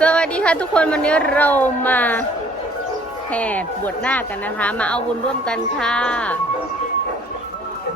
สวัสดีค่ะทุกคนวันนี้เรามาแห่บวชหน้ากันนะคะ มาเอาบุญร่วมกันค่ะ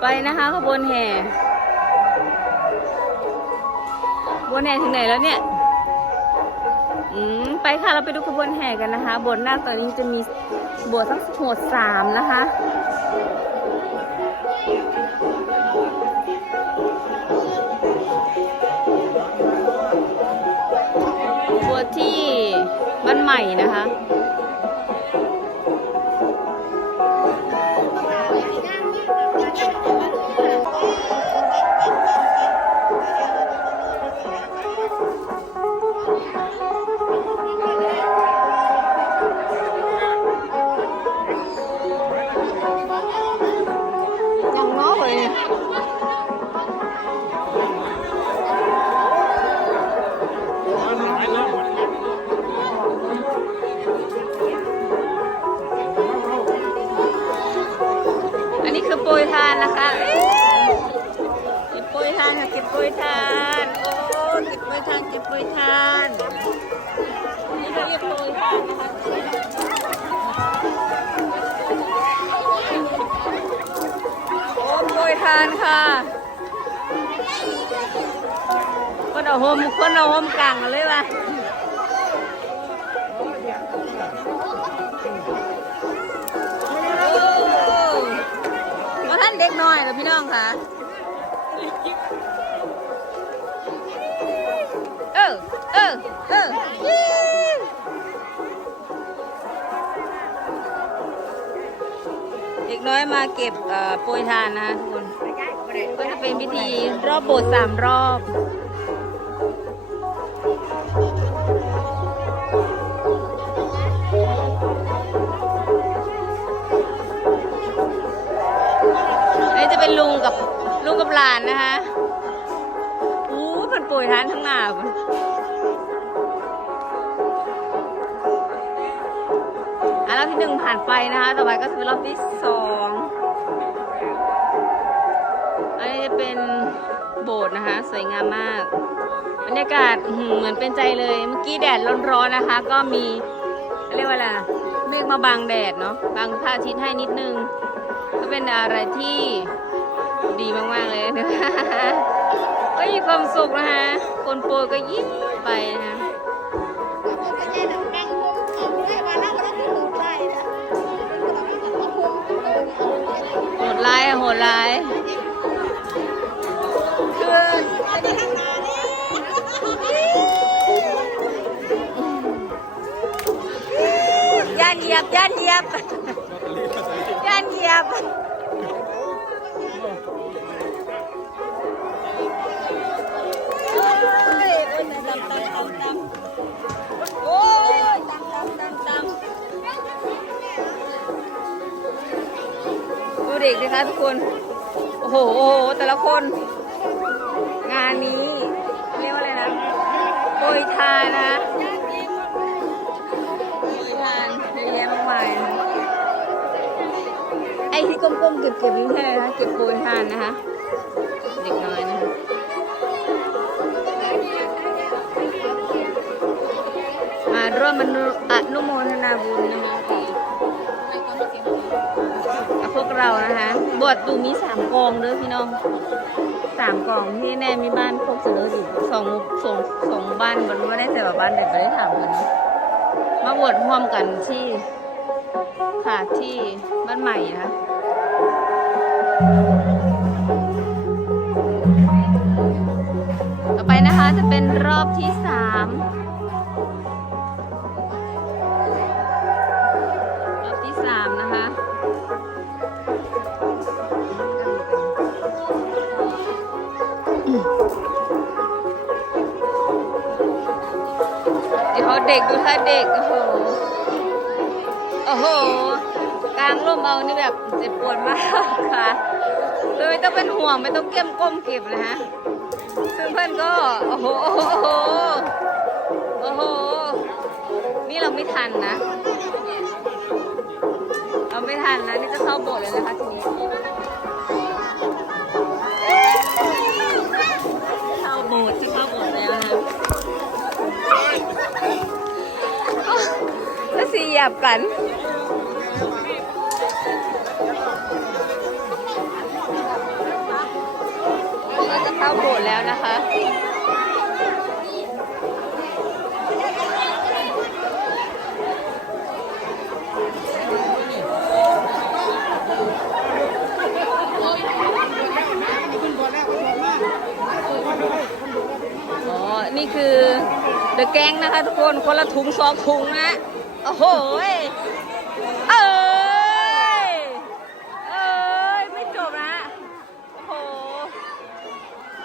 ไปนะคะขบวนแห่ขบวนแห่ถึงไหนแล้วเนี่ย อืมไปค่ะเราไปดูขบวนแห่กันนะคะบวชหน้าตอนนี้จะมีบวชทั้งหมดสามนะคะ บวชที่บ้านใหม่นะคะานนะคะเก็บปรยทานค่ะเก็บปรยทานโอ้เก็บปรยทานเก็บปรยทานนี่เขาเรียกปรยทานนะคะโอ้ปรยทานค่ะคนเอาโฮมคนเอาโฮมกลางเลยว่ะ กน้อยแล้วพี่น้องค่ะ เออ เออ เออเด็กน้อยมาเก็บโปรยทานนะทุกคน ก็จะเป็นพิธีรอบโบสถ์สามรอบ หลานนะคะอู้มันป่วยทานทั้งหน้าพุ่นอะรอบที่หนึ่งผ่านไปนะคะ ต่อไปก็จะเป็นรอบที่สองอันนี้จะเป็นโบสถ์นะคะ สวยงามมาก บรรยากาศเหมือนเป็นใจเลย เมื่อกี้แดดร้อนๆนะคะ ก็มีเรียกว่าอะไรเมฆมาบังแดดเนาะบังพระอาทิตย์ให้นิดนึง ก็เป็นอะไรที่ ดีมากๆเลยนะคะก็มีความสุขนะคะคนโปรก็ยิ้มไปนะคะโหดร้ายอะโหดร้ายย่านเหยียบย่านเหยียบย่านเหยียบ เด็กนะคะทุกคน โอ้โห แต่ละคน งานนี้เรียกว่าอะไรนะโปรยทานนะโปรยทานเยอะแยะมากมายนะไอ้ที่ก้มๆเก็บๆนี่ใช่ไหมคะเก็บโปรยทานนะคะ เด็กน้อยนะคะมาร่วมอนุอนุโมทนาบุญนะคะ เรานะคะบวชดูมีสามกองเด้อพี่น้องสามกองที่แน่มีบ้านพวกเสนออยู่สองสองสองบ้านมันไม่ได้แต่ว่าบ้านเด็กไม่ได้ถามกันมาบวชร่วมกันที่ค่ะที่บ้านใหม่นะคะต่อไปนะคะจะเป็นรอบที่สาม เดี๋ยวเด็กดูท่าเด็ก โอ้โห โอ้โห กลางร่มเอานี่แบบเจ็บปวดมากค่ะคือไม่ต้องเป็นห่วงไม่ต้องเก้มก้มเก็บนะฮะ ซึ่งเพื่อนก็ โอ้โห โอ้โห โอ้โห นี่เราไม่ทันนะ เราไม่ทันนะ นี่จะเข้าโบสถ์เลยนะคะทีนี้ ยับกัน เราจะเข้าโบสถ์แล้วนะคะอ๋อนี่คือเดอะแก๊งนะคะทุกคน คนละถุงสองถุงนะ โอ้โห เอ้ย เอ้ย ไม่จบนะ โอ้โห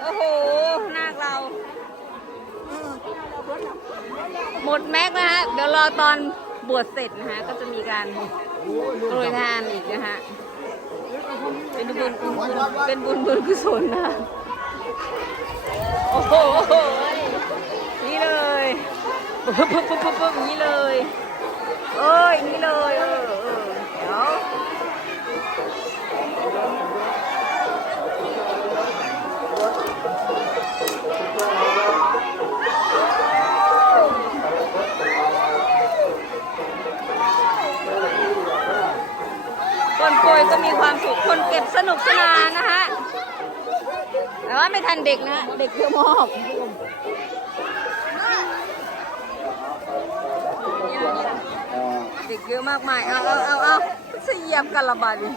โอ้โหนาคเรา หมดแม็กซ์นะฮะ เดี๋ยวรอตอนบวชเสร็จนะฮะ ก็จะมีการโปรยทานอีกนะฮะ เป็นบุญเป็นบุญบุญกุศลนะ โอ้โห ปุ๊บปุ๊บปุ๊บปุ๊บปุ๊บอย่างนี้เลย เอ้ยนี่เลยเออเออเดี๋ยวคนโปรยก็มีความสุข คนเก็บสนุกสนานนะฮะแต่ว่าไม่ทันเด็กนะ เด็กเยอมาก เยอะมากมาย เอาเอาเอาเอาเสียบกันละบาดี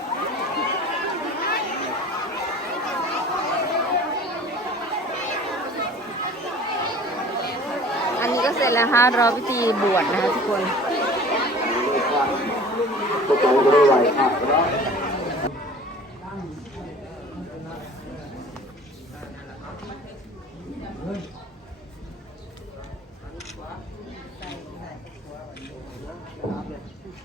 อันนี้ก็เสร็จแล้วค่ะรอพิธีบวชนะคะทุกคนตัวโตก็ได้ไวมาก ไม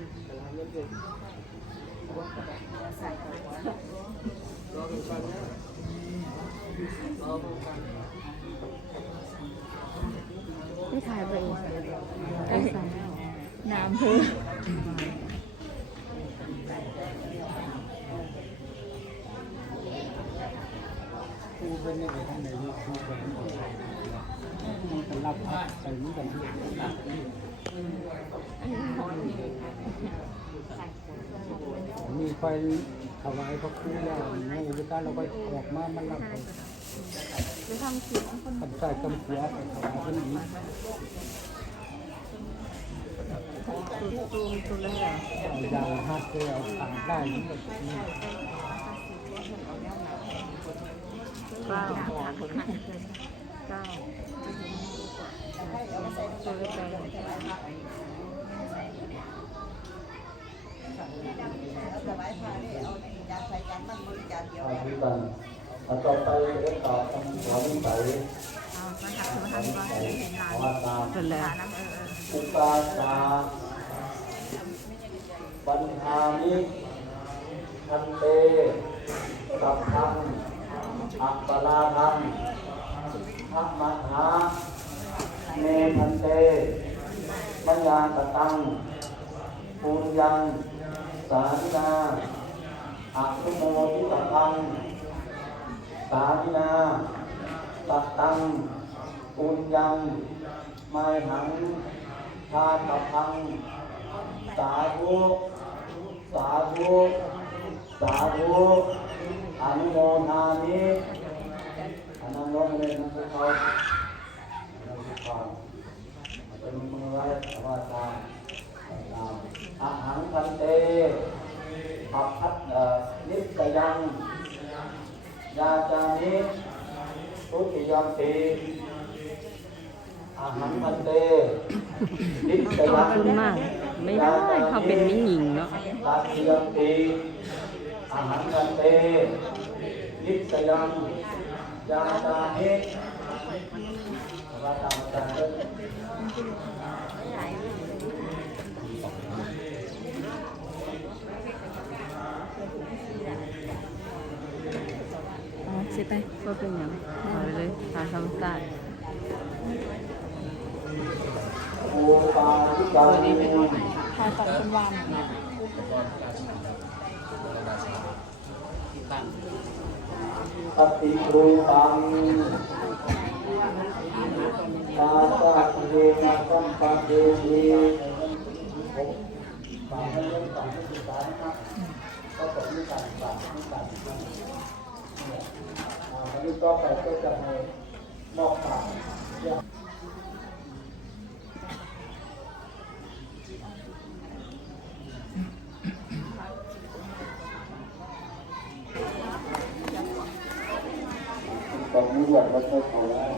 ่ถ่ายไปเองน้ำเพิ่ม คูเป็นยังไงท่านไหนนี่คูเป็นยังไงมันกันรับใส่มือกันมี ไฟถวายพระครูแล้วในอุปการเราก็ออกมามันรับจะทำเสียงคนทำใส่กำขัวไปถวายพระนี้ตูตูมตูเลยเหรอเอายาวหักเลยเอาต่างได้นี่ก็นี่เก้าเก้าตัวเล็ก ไปเอาที่กันเอาต่อไปเรื่องต่อคำขอนิสัยขอตามเสร็จแล้วอุปาสาบัญชามิทันเตสัพพังอัปปลาทังทัมมัทาเมทันเตมัญญาตตังปูญยังสาธินา อัตุโมทิตตังสาธินาตัตังปูญยังไมหังชาตพัง สาธุ สาธุ สาธุอนุโมทามิอนันโนเลยนะทุกคนนะทุกคนเป็นมือไว้ว่าตาอาหารคันเตปัปพัดเอ่อนิสยัง ยาจามิทุติ ยัมปีอาหารคันเตนิสขอยับงคุณมาก ไม่ได้เขาเป็นมิ่งหญิงเนาะตาเทียมตีอาหารกันเตยิสยังยาตาเฮว่าตามกันเถอะ อ๋อใช่ ไปก็เป็นอย่างเอาไปเลยทางธรรมศาสตร์โอปาทิกานิทางตัดเป็นวานปฏิรูปังตาตาเทนะสัมปะเทนีฝากให้เล่นฝากให้ศึกษานะครับก็ขอที่การฝากที่การที่การอ่าวั นนี้ก็ไปก็จะมามอบฝาย ตอนนี้เดือดแล้วก็พอแล้ว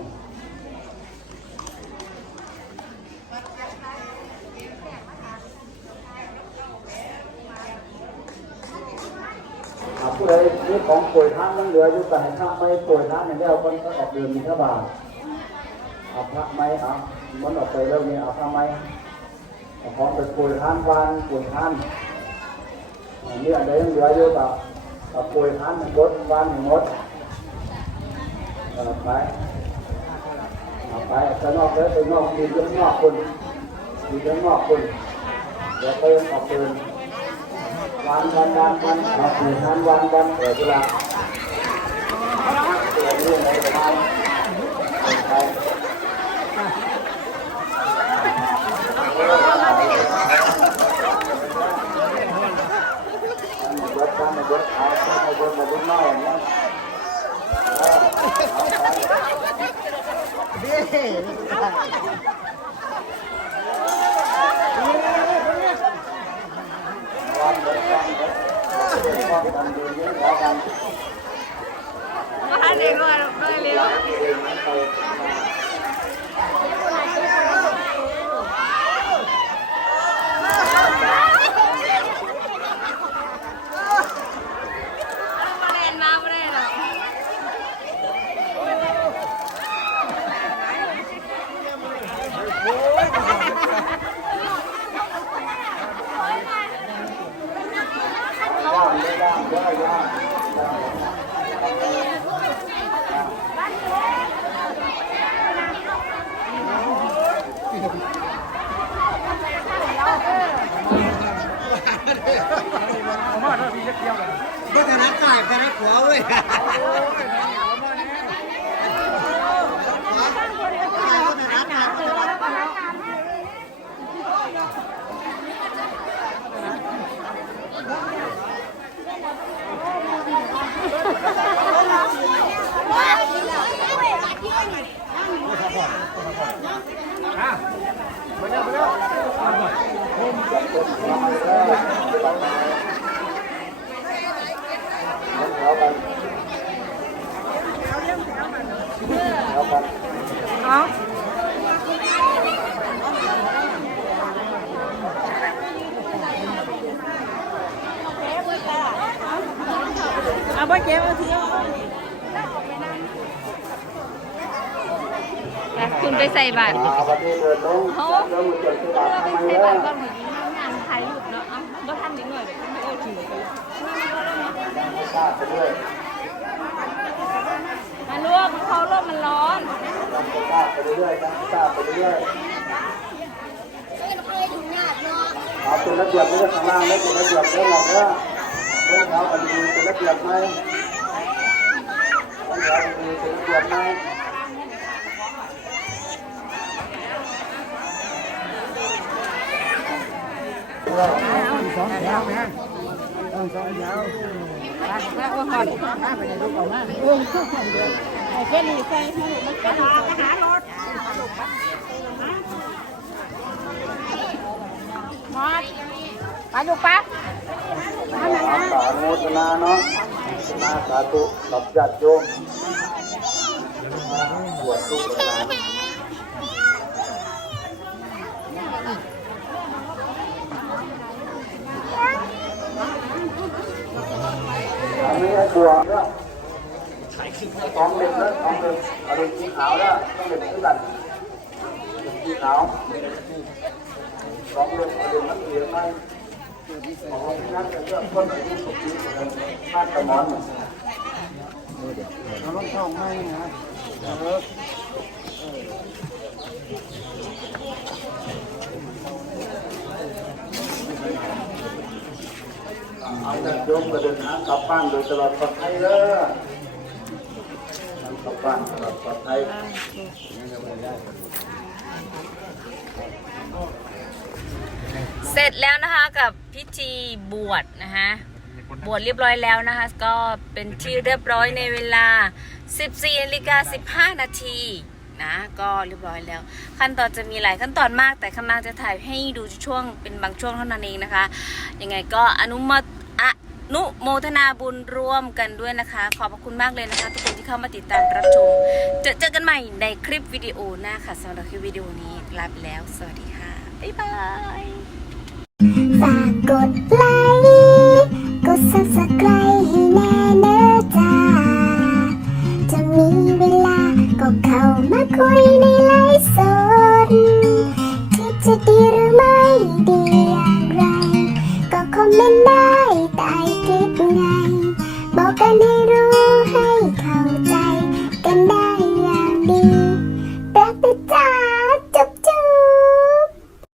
อ่าผู้ใดมีของป่วยท่านยังเหลืออยู่แต่ให้ข้าไม่ป่วยท่านอย่างเดียวคนก็ออกเดือนมีแค่าบาทเอาพระไหม้เอามันออกไปแล้วเนี่ยเอาพระไมของไปป่วยท่านวานป่วยท่านอันนี้อันใดยังเหลืออยู่กับกับป่วยท่านงดวานงดเอาไปเอาไปข้างนอกเลยไปนอกดีข้างนอกคนดีข้างนอกคนเดี๋ยวไปออกเดิน วันวันวันวันเอาสี่ทันวันวันเดี๋ยวเวลาเดี๋ยวนี้อะไรก็ได้ไปเบิดกันเบิดเอาเบิดมาเบิดน้อยนะวัน Thank you. แวกันแล้วกันเอาเอาไปเก็บเอาทีคุณไปใส่บาตรอ่าวันนี้เดินลงเดินมาเจอที่บาททำไมใส่เนี่บาตรยก่อนงานถ่ายรูปเนาะเอ้าบ่ทันนิดหน่อยเดี๋ยวไม่โอ้ถือไปทราบไปด้วยมาลวกเขาลวกมันร้อนทราบไปเรื่อยทราบไปเรื่อยเอาเป็นระเบียบเรื่องข้างล่างไม่เป็นระเบียบเรื่องหลังเนี่ย เรื่องเท้ากันดีเป็นระเบียบไหมเรื่องเท้าดีเป็นระเบียบไหมสองแถวไหมต้องสองแถวแล้วก็หอดถ้าไปในรูปออกมาเองทุกคนเดียวไอ้เจลี่ใส่ให้มันก็หาหารถมอดไปลูกปะ สาโมทนาเนาะนาสาธุกับญาติโยมบวชลูกหลานอันนี้ไอ้บัวเนี่ยสองเด็กนะสองเด็กเอาเด็กสีขาวนะต้องเด็กขึ้นหลังเด็กสีขาวสองเด็กเอาเด็กนักเรียนไหมของที่นั่นจะ เราต้องช่องไม่นะเอาแต่โยมก็เดินทางกลับบ้านโดยตลอดปลอดภัยเลยกลับบ้านตลอดปลอดภัย เส ร็จร็จแล้วนะคะกับพิธีบวชนะคะบวชเรียบร้อยแล้วนะคะ ก็เป็นที่เรียบร้อยในเวลา 14นาฬิกา15 นาทีนะก็เรียบร้อยแล้ว ขั้นตอนจะมีหลายขั้นตอนมาก แต่ข้างล่างจะถ่ายให้ดูช่วงเป็นบางช่วงเท่านั้นเองนะคะ ยังไงก็อนุโมทอนุโมทนาบุญร่วมกันด้วยนะคะ ขอบพระคุณมากเลยนะคะ ทุกคนที่เข้ามาติดตามรับชมเจอเจอกันใหม่ในคลิปวิดีโอหน้าค่ะสำหรับคลิปวิดีโอนี้ลาไปแล้ว สวัสดีค่ะ บ๊ายบายฝา